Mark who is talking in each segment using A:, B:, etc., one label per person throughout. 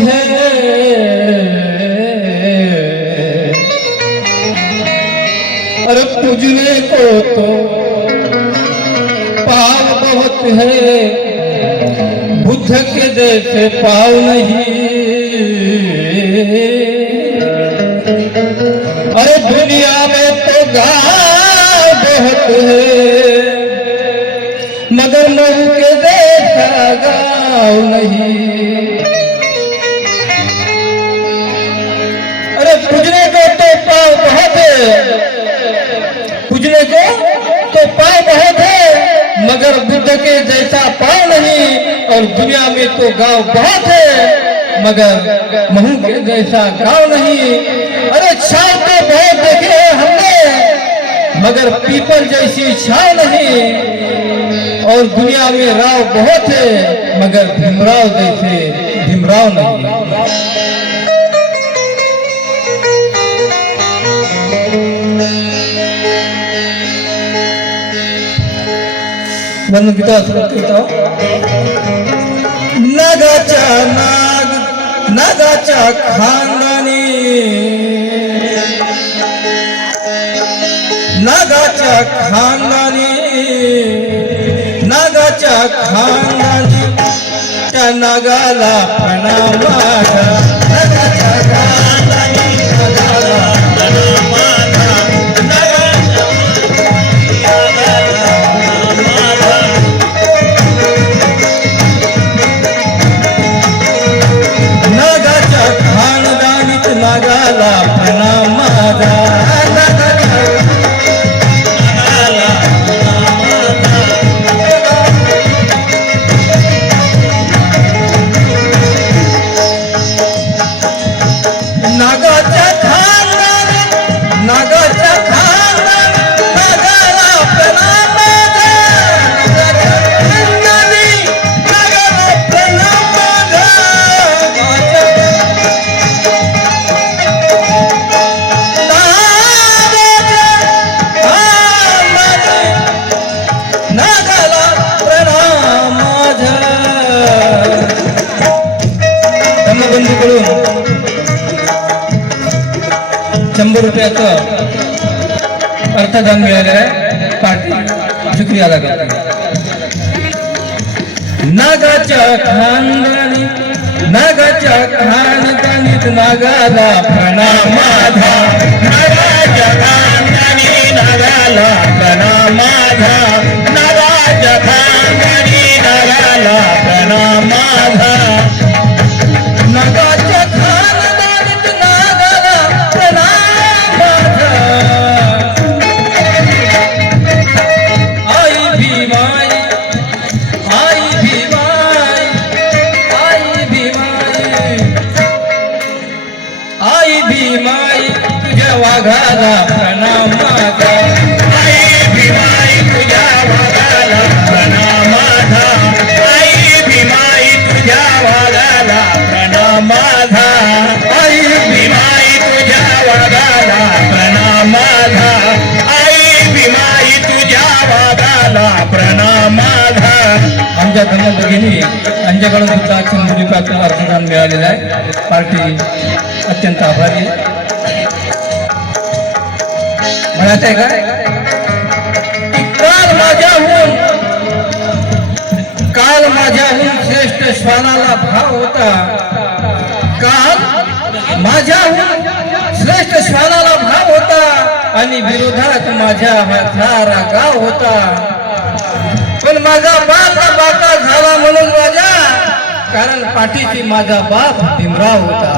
A: है। अरे पूजने को तो पाव बहुत है। बुद्ध के जैसे पाव नहीं। अरे दुनिया में तो गा बहुत है। मगर मन के देखा गाँव नहीं। तो पाव बहुत है मगर बुद्ध के जैसा पाव नहीं, और दुनिया में तो गाँव बहुत है, मगर महू के जैसा गाँव नहीं। अरे छाव तो बहुत देखे हैं हमने, मगर पीपल जैसी छाव नहीं। और दुनिया में राव बहुत है, मगर भीमराव जैसे भीमराव नहीं। म्हणून गीता असं करतो नागाच्या नाग नागाच्या खानदानी. नागाच्या खानदानी नागाच्या खानदानी. त्या नागाला प्रणाम माझा. नागाच्या खानदानी नागाला खानदानीत प्रणाम माझा. आहे पार्टी शुक्रिया अदा करते नागाच्या खानदानी नागाच्या खानदानीत नागाला प्रणामाधा। नागाच्या खानदानी नागाला प्रणामाधा। नागाच्या खानदानी नागाला प्रणामाधा। नागा आमच्या धर्म भगिनी यांच्याकडून सुद्धा शंभर रुपयाचं अर्थदान मिळालेलं आहे. पार्टी अत्यंत आभारी आहे. म्हणायचं आहे काय की? काल माझ्याहून काल माझ्याहून श्रेष्ठ श्वानाला भाव होता. काल माझ्याहून श्रेष्ठ श्वानाला भाव होता आणि विरोधात माझ्या हातारा गाव होता. पण माझा बाप बाका झाला म्हणून माझा कारण पाठीशी माझा बाप भीमराव होता.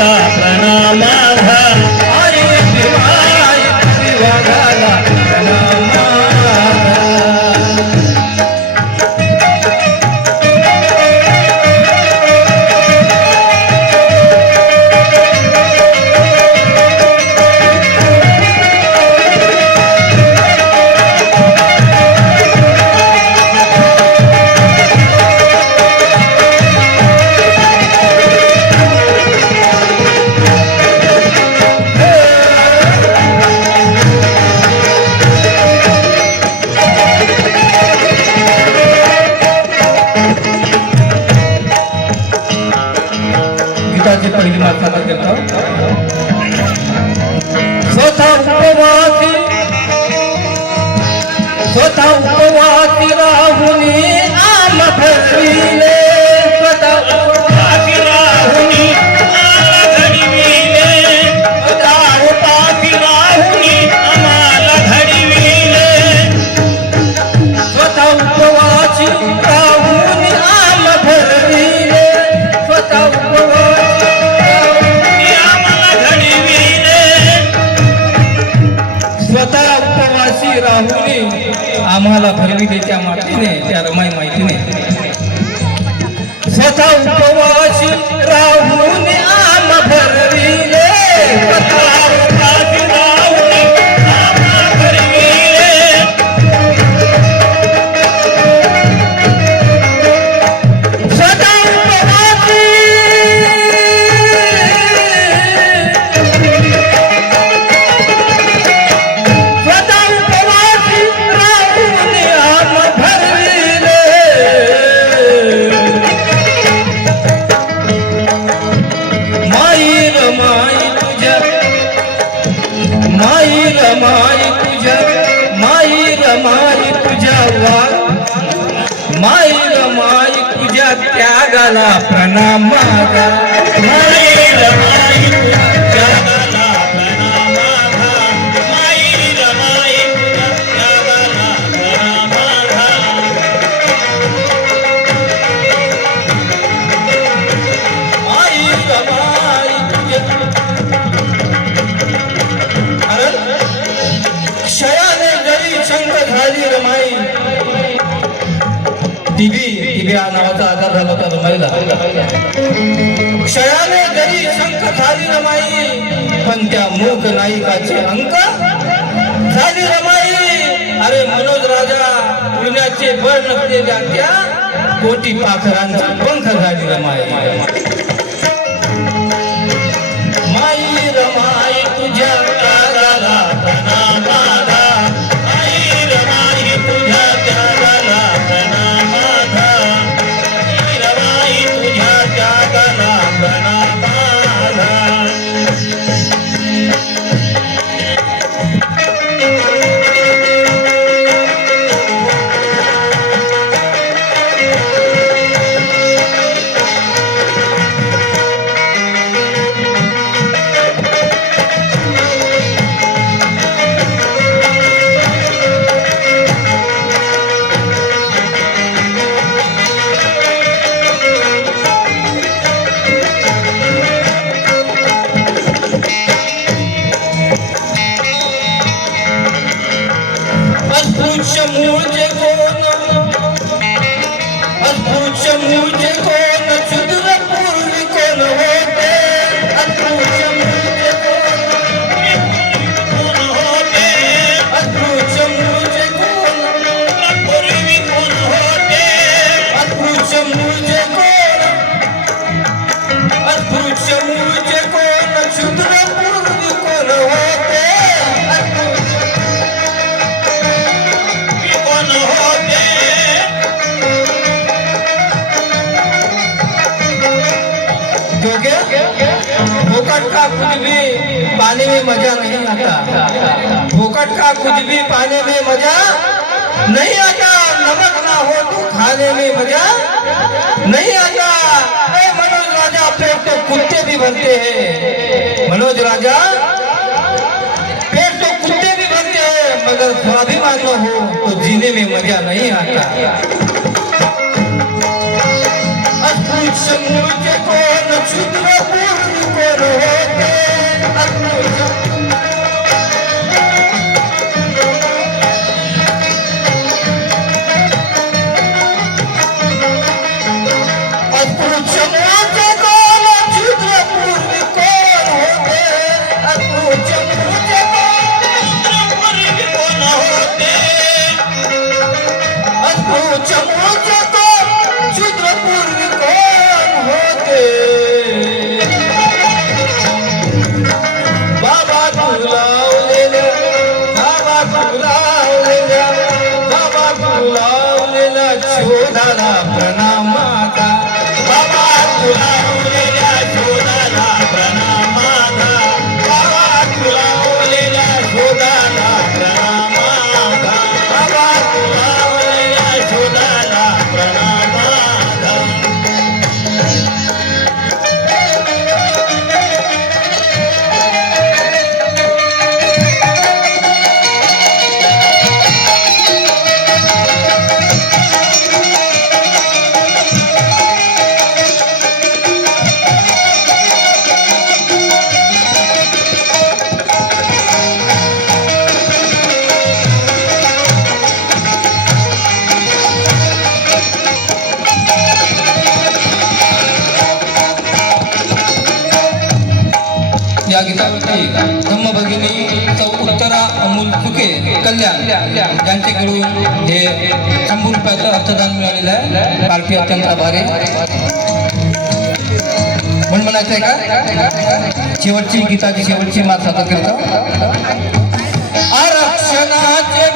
B: प्राणा माझा
A: आय शिवाय नमन करता हूँ स्वतः उपवासी स्वतः उपवासी राहुल आलभ माई तुझ्या माई रमाई तुझ्या वा माई रमाई तुझ्या त्यागाला प्रणाम माझा माई हा नावाचा आजार झाला होता रमाईला क्षयाने जरी शंख झाली रमाई पण त्या मूक नायिकाचे अंक झाली रमाई. अरे मनोज राजा पुण्याचे बळ नसलेल्या त्या कोटी पाखरांचा. नहीं आता नमक ना हो तो खाने में मज़ा। नहीं आता ए मनोज राजा पेट तो कुत्ते भी बनते हैं। मनोज राजा पेट तो कुत्ते भी बनते हैं, मगर स्वाभिमान न हो तो जीने में मज़ा नहीं आता। अद्भुत मूर्ति ಬಹುದಾನ ಪ್ರಣ या गीतावरती धम्म भगिनी चौ उत्तरा अमूल फुके कल्याण यांच्याकडून हे शंभर रुपयाचं अर्थदान मिळालेलं आहे. पालखी अत्यंत आभारी. म्हणून म्हणायचं आहे का? शेवटची गीताची शेवटची मात सादर करतो. आरक्षणाचे